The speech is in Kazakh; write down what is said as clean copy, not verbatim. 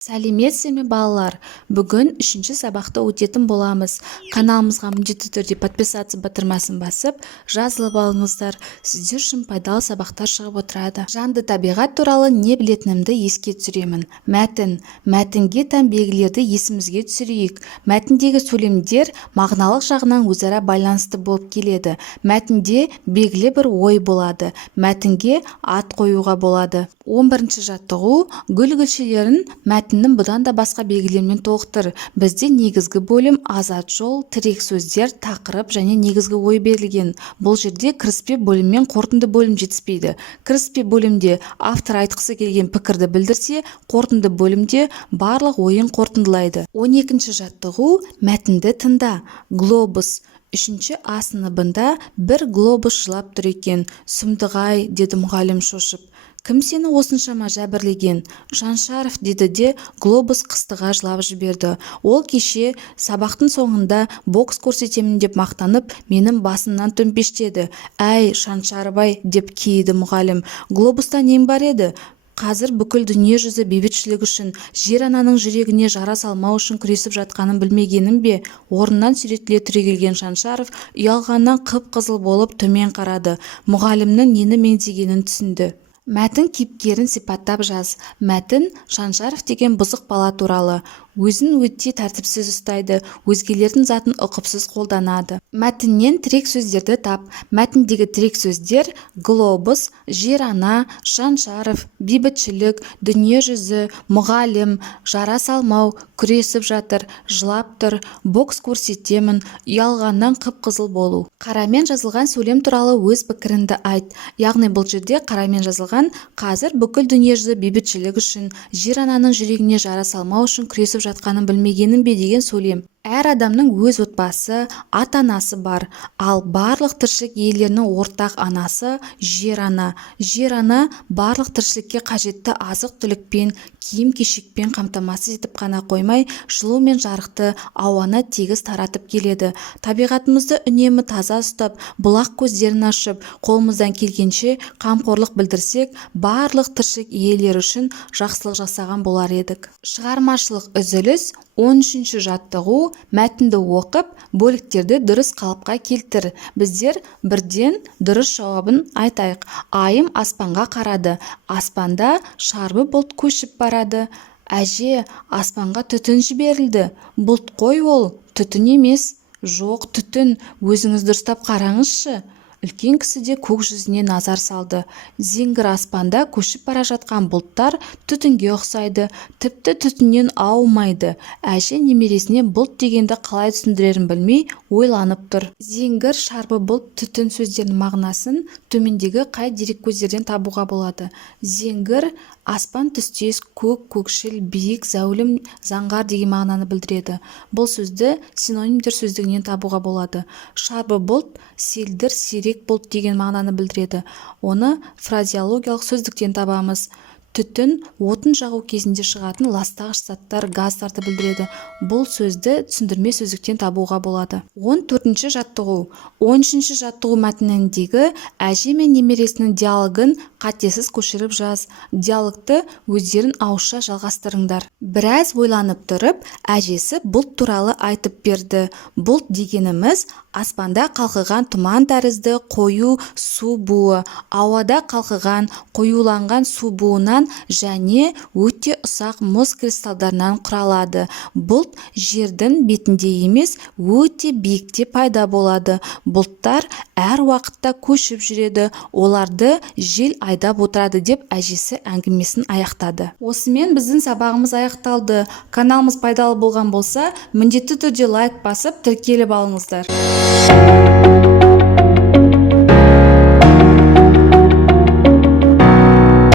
Сәлеметсіз ме балалар? Бүгін 3-ші сабақты өтетін боламыз. Каналымызға міндетті түрде подписаться батырмасын басып, жазылып алыңыздар. Сіздер үшін пайдалы сабақтар шығып отырады. Жанды табиғат туралы не білетінімді еске түсіремін. Мәтінге тән белгілерді есімізге түсірейік. Мәтіндегі сөйлемдер мағыналық жағынан өзара байланысты болып келеді. Мәтінде белгілі бір ой болады. Мәтінге ат қоюға болады. 11-ші жаттығу гүл-гүлшелерін мәтіннің бұдан да басқа белгілермен толықтыр. Бізде негізгі бөлім азат жол, тірек сөздер, тақырып және негізгі ой берілген. Бұл жерде кіріспе бөлім мен қорытынды бөлім жетіспейді. Кіріспе бөлімде автор айтқысы келген пікірді білдірсе, қорытынды бөлімде барлық ойын қорытындылайды. 12-ші жаттығу мәтінді тыңда. Глобус. 3-ші А сыныбында бір глобус жылап тұр екен. Сұмдық-ай, деді мұғалім шошып. Кім сені осыншама жәбірлеген? Шаншаров, деді де глобус қыстыға жылап жіберді. Ол кеше сабақтың соңында бокс көрсетемін деп мақтанып, менің басымнан төмпештеді. Әй, Шаншаров-ай, деп кейіді мұғалім. Глобуста нең бар еді? Қазір бүкіл дүние жүзі бейбітшілік үшін, жер ананың жүрегіне жара салмау үшін күресіп жатқанын білмегенім бе? Орнынан сүйретіле түрегелген Шаншаров ұялғаннан қып-қызыл болып төмен қарады. Мұғалімнің нені меңзегенін түсінді. Мәтін кейіпкерін сипаттап жаз. Мәтін Шаншаров деген бұзық бала туралы. Өзін өте тәртіпсіз ұстайды, өзгелердің затын ұқыпсыз қолданады. Мәтіннен тірек сөздерді тап. Мәтіндегі тірек сөздер глобус, жер ана, Шаншаров, бейбітшілік, дүние жүзі, мұғалім, жара салмау, күресіп жатыр, жылап тұр, бокс көрсетемін, ұялғаннан қып-қызыл болу. Қарамен жазылған сөйлем туралы өз пікіріңді айт. Яғни бұл жерде қарамен жазылған қазір бүкіл дүние жүзі бейбітшілік үшін, жер ананың жүрегіне жара салмау үшін күресіп жатқанын білмегенім бе деген сөйлем. Әр адамның өз отбасы, ата-анасы бар, ал барлық тіршілік иелерінің ортақ анасы жер ана. Жер ана барлық тіршілікке қажетті азық-түлікпен, киім-кешекпен қамтамасыз етіп қана қоймай, жылу мен жарықты ауаны тегіс таратып келеді. Табиғатымызды үнемі таза ұстап, бұлақ көздерін ашып, қолымыздан келгенше қамқорлық білдірсек, барлық тіршілік иелері үшін жақсылық жасаған болар едік. Шығармашылық үзіліс. 13-ші жаттығу. Мәтінді оқып, бөліктерді дұрыс қалыпқа келтір. Біздер бірден дұрыс жауабын айтайық. Айым аспанға қарады. Аспанда шарбы бұлт көшіп барады. Әже, аспанға түтін жіберілді. Бұлт қой ол, түтін емес. Жоқ, түтін. Өзіңіз дұрыстап қараңызшы. Үлкен кісі де көк жүзіне назар салды. Зеңгір аспанда көшіп бара жатқан бұлттар түтінге ұқсайды, тіпті түтіннен аумайды. Әже немересіне бұлт дегенді қалай түсіндірерін білмей ойланып тұр. Зеңгір, шарбы бұлт, түтін сөздерінің мағынасын төмендегі қай дереккөздерден табуға болады? Зеңгір аспан түстес, көк, көкшіл, биік, зәулім, заңғар деген мағынаны білдіреді. Бұл сөзді синонимдер сөздігінен табуға болады. Шарбы бұлт селдір, сирек бұлт деген мағынаны білдіреді. Оны фразеологиялық сөздіктен табамыз. Түтін отын жағу кезінде шығатын ластағыш заттар, газдарды білдіреді. Бұл сөзді түсіндірме сөздіктен табуға болады. 14-ші жаттығу. 13-ші жаттығу мәтініндегі әже мен немересінің диалогын қатесіз көшіріп жаз. Диалогты өздерін ауызша жалғастырыңдар. Біраз ойланып тұрып, әжесі бұлт туралы айтып берді. Бұлт дегеніміз аспанда қалқыған тұман тәрізді қою су буы, ауада қалқыған қоюланған су буынан және өте ұсақ мұз кристалдарынан құралады. Бұлт жердің бетінде емес, өте биікте пайда болады. Бұлттар әр уақытта көшіп жүреді, оларды жел айдап отырады деп әжесі әңгімесін аяқтады. Осымен біздің сабағымыз аяқталды. Каналымыз пайдалы болған болса, міндетті түрде лайк басып, тіркеліп алыңыздар.